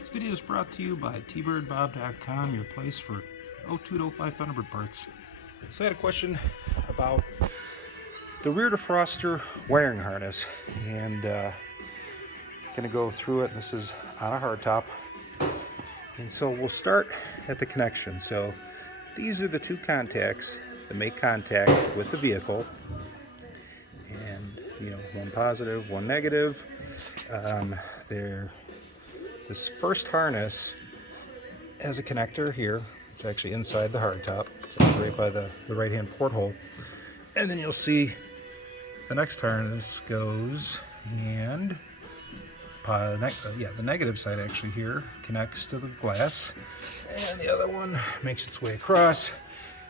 This video is brought to you by tbirdbob.com, your place for 02 to 05 Thunderbird parts. So I had a question about the rear defroster wiring harness, and going to go through it. This is on a hardtop, and so we'll start at the connection. So these are the two contacts that make contact with the vehicle, and one positive, one negative. This first harness has a connector here. It's actually inside the hardtop. It's right by the right hand porthole, and then you'll see the next harness goes, and the negative side actually here connects to the glass, and the other one makes its way across,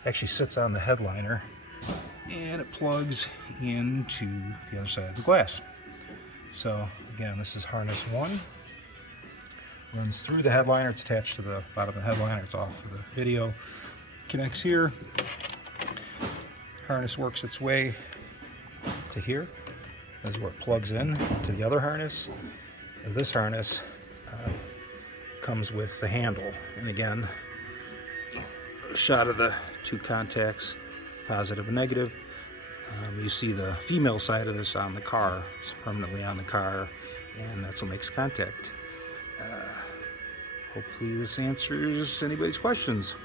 actually sits on the headliner, and it plugs into the other side of the glass. So again, this is harness 1. Runs through the headliner. It's attached to the bottom of the headliner. It's off for the video. Connects here. Harness works its way to here. This is where it plugs in to the other harness. This harness comes with the handle. And again, a shot of the two contacts, positive and negative. You see the female side of this on the car. It's permanently on the car, and that's what makes contact. Hopefully this answers anybody's questions.